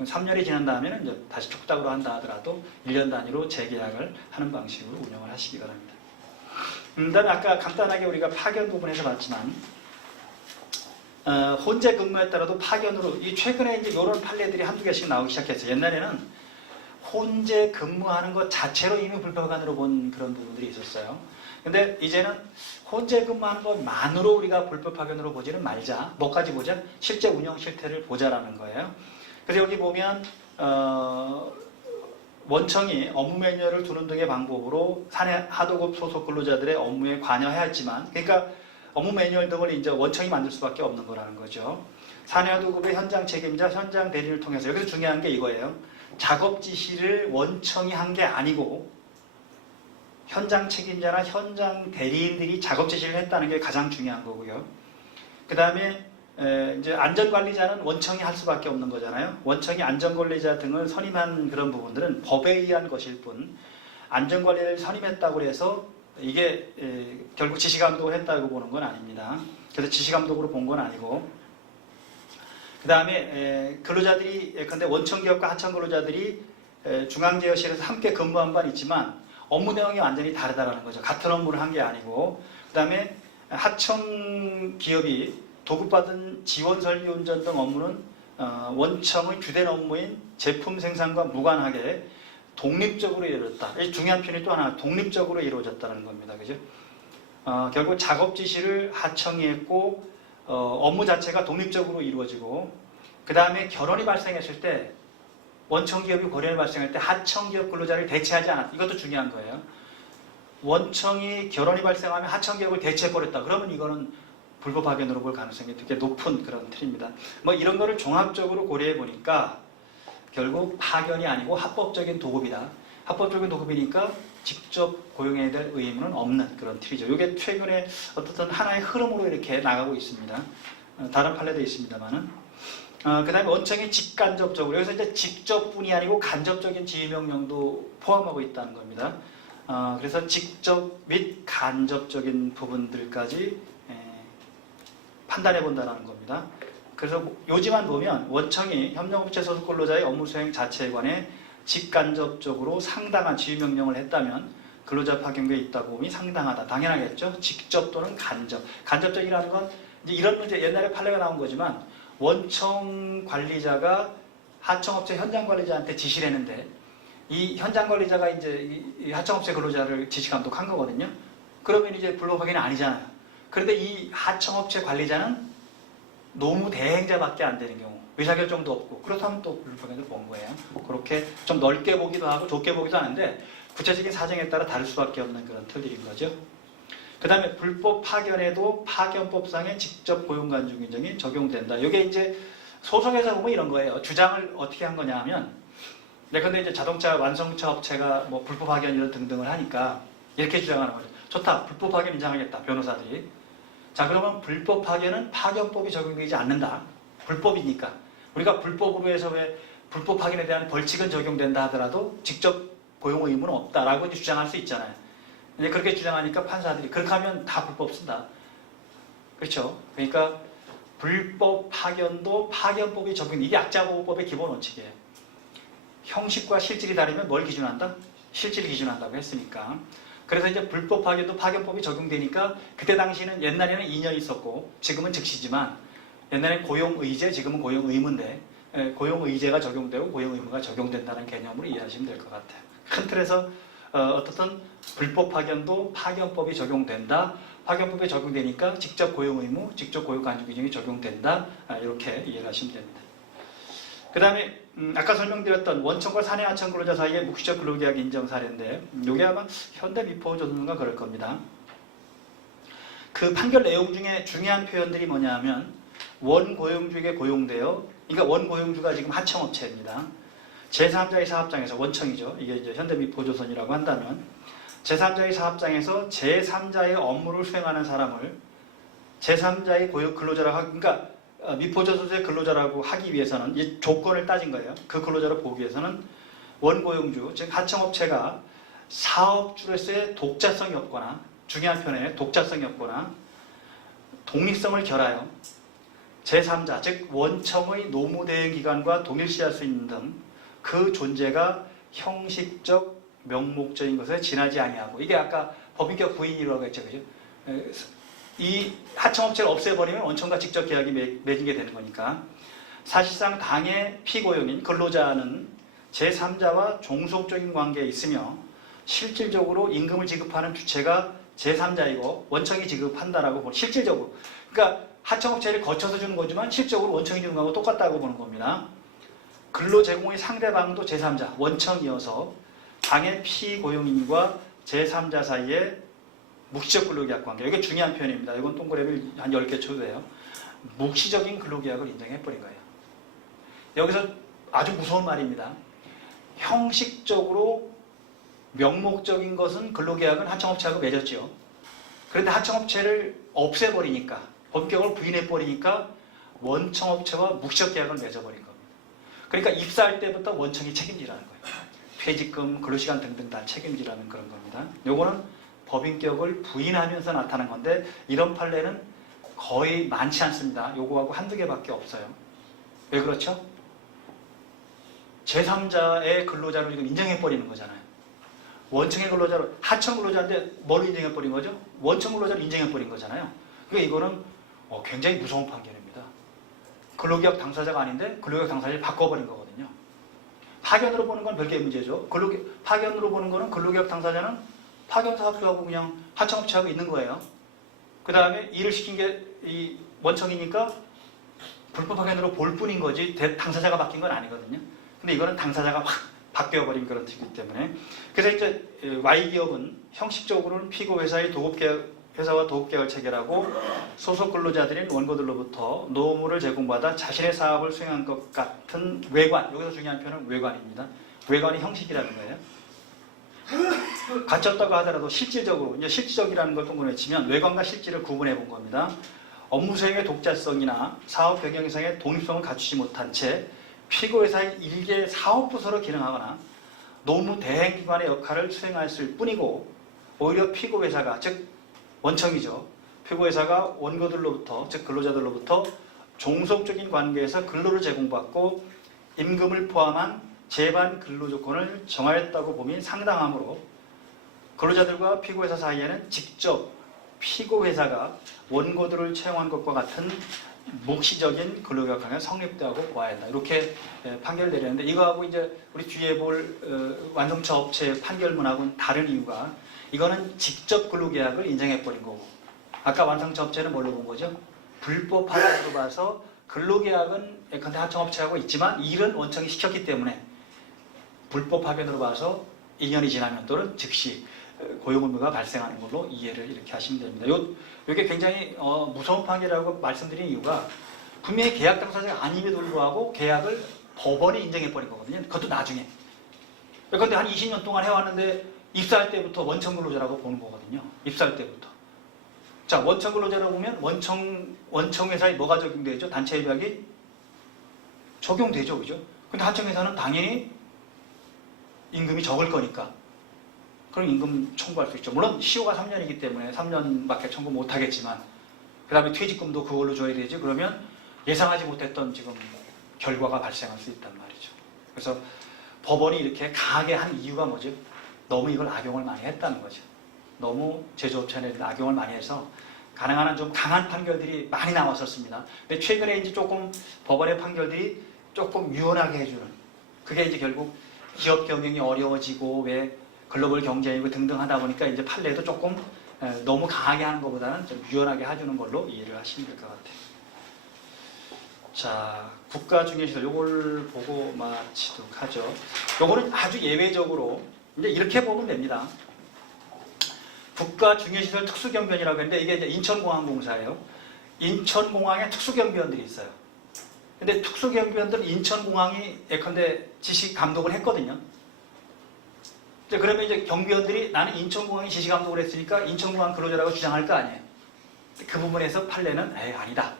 3년이 지난 다음에는 이제 다시 촉탁으로 한다 하더라도 1년 단위로 재계약을 하는 방식으로 운영을 하시기 바랍니다. 그다음에 아까 간단하게 우리가 파견 부분에서 봤지만 혼재 근무에 따라도 파견으로 최근에 이제 이런 판례들이 한두 개씩 나오기 시작했어요. 옛날에는 혼재 근무하는 것 자체로 이미 불법파견으로 본 그런 부분들이 있었어요. 근데 이제는 혼재 근무하는 것만으로 우리가 불법파견으로 보지는 말자. 뭐까지 보자? 실제 운영 실태를 보자라는 거예요. 그래서 여기 보면 원청이 업무 매뉴얼을 두는 등의 방법으로 사내 하도급 소속 근로자들의 업무에 관여해야 했지만 그러니까 업무 매뉴얼 등을 이제 원청이 만들 수밖에 없는 거라는 거죠. 사내화 도급의 현장 책임자, 현장 대리를 통해서 여기서 중요한 게 이거예요. 작업 지시를 원청이 한 게 아니고 현장 책임자나 현장 대리인들이 작업 지시를 했다는 게 가장 중요한 거고요. 그 다음에 이제 안전관리자는 원청이 할 수밖에 없는 거잖아요. 원청이 안전관리자 등을 선임한 그런 부분들은 법에 의한 것일 뿐 안전관리를 선임했다고 해서 이게 결국 지시감독을 했다고 보는 건 아닙니다. 그래서 지시감독으로 본 건 아니고 그 다음에 근로자들이 예컨대 원청기업과 하청근로자들이 중앙제어실에서 함께 근무한 바는 있지만 업무 내용이 완전히 다르다는 거죠. 같은 업무를 한 게 아니고 그 다음에 하청기업이 도급받은 지원 설비 운전 등 업무는 원청의 주된 업무인 제품 생산과 무관하게 독립적으로 이루어졌다. 이 중요한 표현이 또 하나 독립적으로 이루어졌다는 겁니다. 그죠? 결국 작업 지시를 하청이 했고 업무 자체가 독립적으로 이루어지고 그 다음에 결혼이 발생했을 때 원청기업이 결혼이 발생할 때 하청기업 근로자를 대체하지 않았다. 이것도 중요한 거예요. 원청이 결혼이 발생하면 하청기업을 대체해버렸다. 그러면 이거는 불법 파견으로 볼 가능성이 되게 높은 그런 틀입니다. 뭐 이런 거를 종합적으로 고려해 보니까 결국 파견이 아니고 합법적인 도급이다. 합법적인 도급이니까 직접 고용해야 될 의무는 없는 그런 틀이죠. 이게 최근에 어떤 하나의 흐름으로 이렇게 나가고 있습니다. 다른 판례도 있습니다만은. 그 다음에 원청이 직간접적으로, 여기서 이제 직접뿐이 아니고 간접적인 지휘명령도 포함하고 있다는 겁니다. 그래서 직접 및 간접적인 부분들까지 판단해 본다는 겁니다. 그래서 요지만 보면 원청이 협력업체 소속 근로자의 업무 수행 자체에 관해 직간접적으로 상당한 지휘명령을 했다면 근로자 파견에 있다고 봄이 상당하다. 당연하겠죠. 직접 또는 간접. 간접적이라는 건 이제 이런 문제 옛날에 판례가 나온 거지만 원청 관리자가 하청업체 현장 관리자한테 지시를 했는데 이 현장 관리자가 이제 이 하청업체 근로자를 지시 감독한 거거든요. 그러면 이제 불법 파견이 아니잖아요. 그런데 이 하청업체 관리자는 노무 대행자밖에 안 되는 경우, 의사결정도 없고 그렇다면 또 불법 파견을 본 거예요. 그렇게 좀 넓게 보기도 하고 좁게 보기도 하는데 구체적인 사정에 따라 다를 수밖에 없는 그런 틀들인 거죠. 그 다음에 불법 파견에도 파견법상의 직접 고용간주 규정이 적용된다. 이게 이제 소송에서 보면 이런 거예요. 주장을 어떻게 한 거냐 하면 근데 이제 자동차 완성차 업체가 뭐 불법 파견 이런 등등을 하니까 이렇게 주장하는 거죠. 좋다. 불법 파견 인정하겠다. 변호사들이. 자, 그러면 불법 파견은 파견법이 적용되지 않는다. 불법이니까. 우리가 불법으로 해서 왜 불법 파견에 대한 벌칙은 적용된다 하더라도 직접 고용 의무는 없다라고 주장할 수 있잖아요. 근데 그렇게 주장하니까 판사들이 그렇게 하면 다 불법 쓴다. 그렇죠? 그러니까 불법 파견도 파견법이 적용, 이게 약자보호법의 기본 원칙이에요. 형식과 실질이 다르면 뭘 기준한다? 실질을 기준한다고 했으니까. 그래서 이제 불법 파견도 파견법이 적용되니까 그때 당시는 옛날에는 2년 있었고 지금은 즉시지만 옛날에 고용의제, 지금은 고용의무인데 고용의제가 적용되고 고용의무가 적용된다는 개념으로 이해하시면 될 것 같아요. 큰 틀에서 어떻든 불법 파견도 파견법이 적용된다. 파견법이 적용되니까 직접 고용의무, 직접 고용간주 규정이 적용된다. 이렇게 이해를 하시면 됩니다. 그 다음에 아까 설명드렸던 원청과 사내 하청 근로자 사이의 묵시적 근로계약 인정 사례인데 이게 아마 현대미포조선인가 그럴 겁니다. 그 판결 내용 중에 중요한 표현들이 뭐냐 하면 원고용주에게 고용되어, 그러니까 원고용주가 지금 하청업체입니다. 제3자의 사업장에서, 원청이죠. 이게 이제 현대미포조선이라고 한다면 제3자의 사업장에서 제3자의 업무를 수행하는 사람을 제3자의 근로자라고 하기, 그러니까 미포조선의 근로자라고 하기 위해서는 이 조건을 따진 거예요. 그 근로자로 보기 위해서는 원고용주, 즉 하청업체가 사업주로서의 독자성이 없거나, 중요한 표현에 독자성이 없거나 독립성을 결하여 제3자, 즉 원청의 노무대행기관과 동일시할 수 있는 등 그 존재가 형식적 명목적인 것에 지나지 아니하고, 이게 아까 법인격 부인이라고 했죠. 그죠? 이 하청업체를 없애버리면 원청과 직접 계약이 맺은 게 되는 거니까 사실상 당의 피고용인 근로자는 제3자와 종속적인 관계에 있으며 실질적으로 임금을 지급하는 주체가 제3자이고 원청이 지급한다라고 보는, 실질적으로. 그러니까 하청업체를 거쳐서 주는 거지만 실적으로 원청이 주는 거하고 똑같다고 보는 겁니다. 근로 제공의 상대방도 제3자, 원청이어서 당의 피고용인과 제3자 사이에 묵시적 근로계약 관계. 이게 중요한 표현입니다. 이건 동그라미 한 10개 쳐도 돼요. 묵시적인 근로계약을 인정해버린 거예요. 여기서 아주 무서운 말입니다. 형식적으로 명목적인 것은 근로계약은 하청업체하고 맺었죠. 그런데 하청업체를 없애버리니까, 본격을 부인해버리니까 원청업체와 묵시적 계약을 맺어버린 겁니다. 그러니까 입사할 때부터 원청이 책임지라는 거예요. 퇴직금, 근로시간 등등 다 책임지라는 그런 겁니다. 요거는 법인격을 부인하면서 나타난 건데 이런 판례는 거의 많지 않습니다. 요거하고 한두 개밖에 없어요. 왜 그렇죠? 제3자의 근로자를 지금 인정해버리는 거잖아요. 원청의 근로자로, 하청 근로자인데 뭘 인정해버린 거죠? 원청 근로자를 인정해버린 거잖아요. 그러니까 이거는 굉장히 무서운 판결입니다. 근로계약 당사자가 아닌데 근로계약 당사자를 바꿔버린 거거든요. 파견으로 보는 건 별개의 문제죠. 파견으로 보는 거는 근로계약 당사자는 파견사업주하고 그냥 하청업체하고 있는 거예요. 그 다음에 일을 시킨 게 이 원청이니까 불법 파견으로 볼 뿐인 거지 당사자가 바뀐 건 아니거든요. 근데 이거는 당사자가 확 바뀌어버린 그런 뜻이기 때문에. 그래서 이제 Y기업은 형식적으로는 피고회사의 회사와 도급계약을 체결하고 소속 근로자들인 원고들로부터 노무를 제공받아 자신의 사업을 수행한 것 같은 외관, 여기서 중요한 표현은 외관입니다. 외관이 형식이라는 거예요. 갖췄다고 하더라도 실질적으로, 이제 실질적이라는 걸 동그랗게 치면 외관과 실질을 구분해 본 겁니다. 업무 수행의 독자성이나 사업 경영상의 독립성을 갖추지 못한 채 피고회사의 일개 사업부서로 기능하거나 노무 대행기관의 역할을 수행했을 뿐이고 오히려 피고회사가, 즉 원청이죠. 피고회사가 원고들로부터, 즉 근로자들로부터 종속적인 관계에서 근로를 제공받고 임금을 포함한 제반 근로조건을 정하였다고 봄이 상당하므로 근로자들과 피고회사 사이에는 직접 피고회사가 원고들을 채용한 것과 같은 묵시적인 근로계약 관계가 성립되고 보아야 한다. 이렇게 판결을 내렸는데 이거하고 이제 우리 뒤에 볼 완성차 업체의 판결문하고는 다른 이유가 이거는 직접 근로계약을 인정해버린 거고 아까 완성차 업체는 뭘로 본 거죠? 불법 파견으로 봐서 근로계약은 예컨대 하청업체하고 있지만 일은 원청이 시켰기 때문에 불법 파견으로 봐서 2년이 지나면 또는 즉시 고용의무가 발생하는 걸로 이해를 이렇게 하시면 됩니다. 이게 굉장히 무서운 판결이라고 말씀드린 이유가 분명히 계약 당사자가 아님에도 불구하고 계약을 법원이 인정해버린 거거든요. 그것도 나중에. 그런데 한 20년 동안 해왔는데 입사할 때부터 원청 근로자라고 보는 거거든요. 입사할 때부터. 자, 원청 근로자라고 보면 원청 회사에 뭐가 적용되죠? 단체 협약이 적용되죠. 그죠? 근데 하청 회사는 당연히 임금이 적을 거니까 그럼 임금 청구할 수 있죠. 물론 시효가 3년이기 때문에 3년밖에 청구 못 하겠지만 그 다음에 퇴직금도 그걸로 줘야 되지. 그러면 예상하지 못했던 지금 결과가 발생할 수 있단 말이죠. 그래서 법원이 이렇게 강하게 한 이유가 뭐죠? 너무 이걸 악용을 많이 했다는 거죠. 너무 제조업체는 악용을 많이 해서 가능한 한 좀 강한 판결들이 많이 나왔었습니다. 근데 최근에 이제 조금 법원의 판결들이 조금 유연하게 해주는, 그게 이제 결국 기업 경영이 어려워지고 왜 글로벌 경제이고 등등 하다 보니까 이제 판례도 조금 너무 강하게 하는 것보다는 좀 유연하게 해주는 걸로 이해를 하시면 될 것 같아요. 자, 국가중개시설 요걸 보고 마치도록 하죠. 요거는 아주 예외적으로 이제 이렇게 보면 됩니다. 국가중개시설 특수경비원이라고 했는데 이게 이제 인천공항공사예요. 인천공항에 특수경비원들이 있어요. 근데 특수경비원들은 인천공항이 예컨대 지시 감독을 했거든요. 그러면 이제 경비원들이 나는 인천공항이 지시 감독을 했으니까 인천공항 근로자라고 주장할 거 아니에요. 그 부분에서 판례는 아니다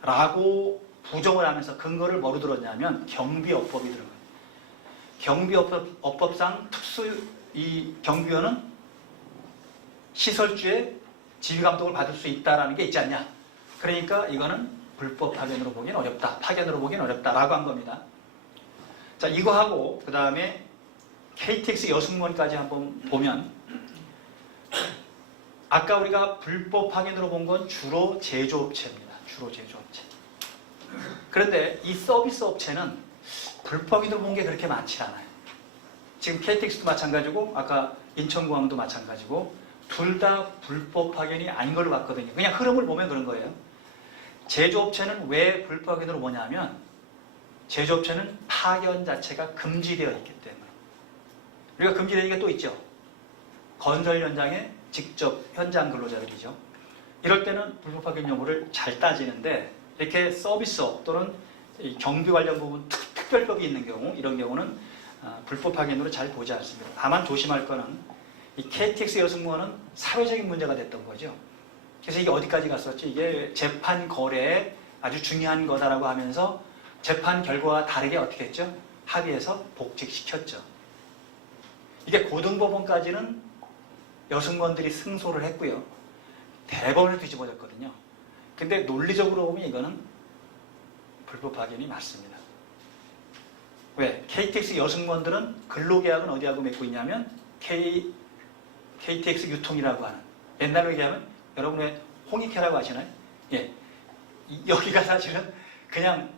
라고 부정을 하면서 근거를 뭐로 들었냐면 경비업법이 들어가요. 경비업법상 이 경비원은 시설주의 지휘감독을 받을 수 있다라는 게 있지 않냐. 그러니까 이거는 불법 파견으로 보기엔 어렵다. 파견으로 보기엔 어렵다라고 한 겁니다. 자, 이거하고 그 다음에 KTX 여승무원까지 한번 보면 아까 우리가 불법 파견으로 본 건 주로 제조업체입니다. 주로 제조업체. 그런데 이 서비스 업체는 불법 파견으로 본 게 그렇게 많지 않아요. 지금 KTX도 마찬가지고 아까 인천공항도 마찬가지고 둘 다 불법 파견이 아닌 걸로 봤거든요. 그냥 흐름을 보면 그런 거예요. 제조업체는 왜 불법 파견으로 보냐면 제조업체는 파견 자체가 금지되어 있기 때문에. 우리가 금지되는 게 또 있죠. 건설 현장에 직접 현장 근로자들이죠. 이럴 때는 불법 파견 여부를 잘 따지는데 이렇게 서비스업 또는 이 경비 관련 부분 특별법이 있는 경우 이런 경우는 불법 파견으로 잘 보지 않습니다. 다만 조심할 거는 이 KTX 여승무원은 사회적인 문제가 됐던 거죠. 그래서 이게 어디까지 갔었지? 이게 재판 거래에 아주 중요한 거다라고 하면서 재판 결과와 다르게 어떻게 했죠? 합의해서 복직시켰죠. 이게 고등법원까지는 여승무원들이 승소를 했고요. 대법원을 뒤집어졌거든요. 근데 논리적으로 보면 이거는 불법 파견이 맞습니다. 왜? KTX 여승무원들은 근로계약은 어디하고 맺고 있냐면 KTX 유통이라고 하는, 옛날로 얘기하면 여러분 왜 홍익회라고 하시나요? 예. 여기가 사실은 그냥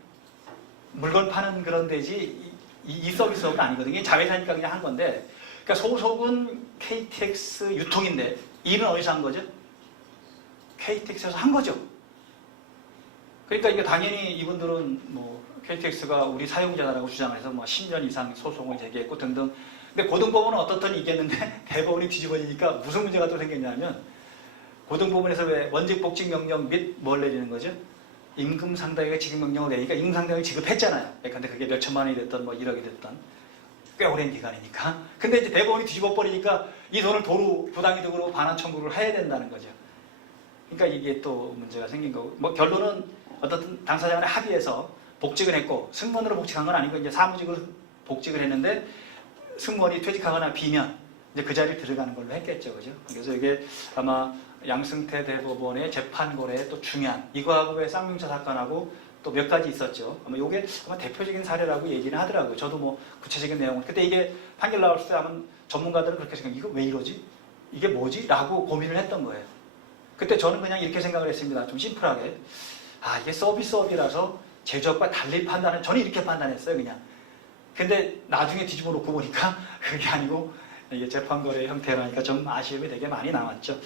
물건 파는 그런 데지 이 서비스업은 아니거든요. 자회사니까 그냥 한 건데, 그러니까 소속은 KTX 유통인데 일은 어디서 한 거죠? KTX에서 한 거죠. 그러니까 이게 당연히 이분들은 뭐 KTX가 우리 사용자라고 주장해서 뭐 10년 이상 소송을 제기했고 등등. 근데 고등법원은 어떻든 이겼는데 대법원이 뒤집어지니까 무슨 문제가 또 생겼냐면, 고등법원에서 왜 원직 복직 명령 및 뭘 내리는 거죠? 임금 상당액의 지급 명령을 내니까 임금 상당액을 지급했잖아요. 근데 그게 몇 천만 원이 됐던 뭐 1억이 됐던 꽤 오랜 기간이니까. 근데 이제 대법원이 뒤집어 버리니까 이 돈을 도로 부당이득으로 반환 청구를 해야 된다는 거죠. 그러니까 이게 또 문제가 생긴 거고, 뭐 결론은 어떻든 당사자 간에 합의해서 복직을 했고, 승무원으로 복직한 건 아니고 이제 사무직으로 복직을 했는데 승무원이 퇴직하거나 비면 이제 그 자리에 들어가는 걸로 했겠죠, 그죠? 그래서 이게 아마 양승태 대법원의 재판 거래에 또 중요한, 이거하고의 쌍용차 사건하고 또 몇 가지 있었죠. 아마 이게 아마 대표적인 사례라고 얘기는 하더라고요. 저도 뭐 구체적인 내용은, 그때 이게 판결 나왔을 때 아마 전문가들은 그렇게 생각, 이거 왜 이러지? 이게 뭐지? 라고 고민을 했던 거예요. 그때 저는 그냥 이렇게 생각을 했습니다. 좀 심플하게. 이게 서비스업이라서 제조업과 달리 판단을, 저는 이렇게 판단했어요, 그냥. 근데 나중에 뒤집어 놓고 보니까 그게 아니고 이게 재판거래 형태라니까 좀 아쉬움이 되게 많이 남았죠.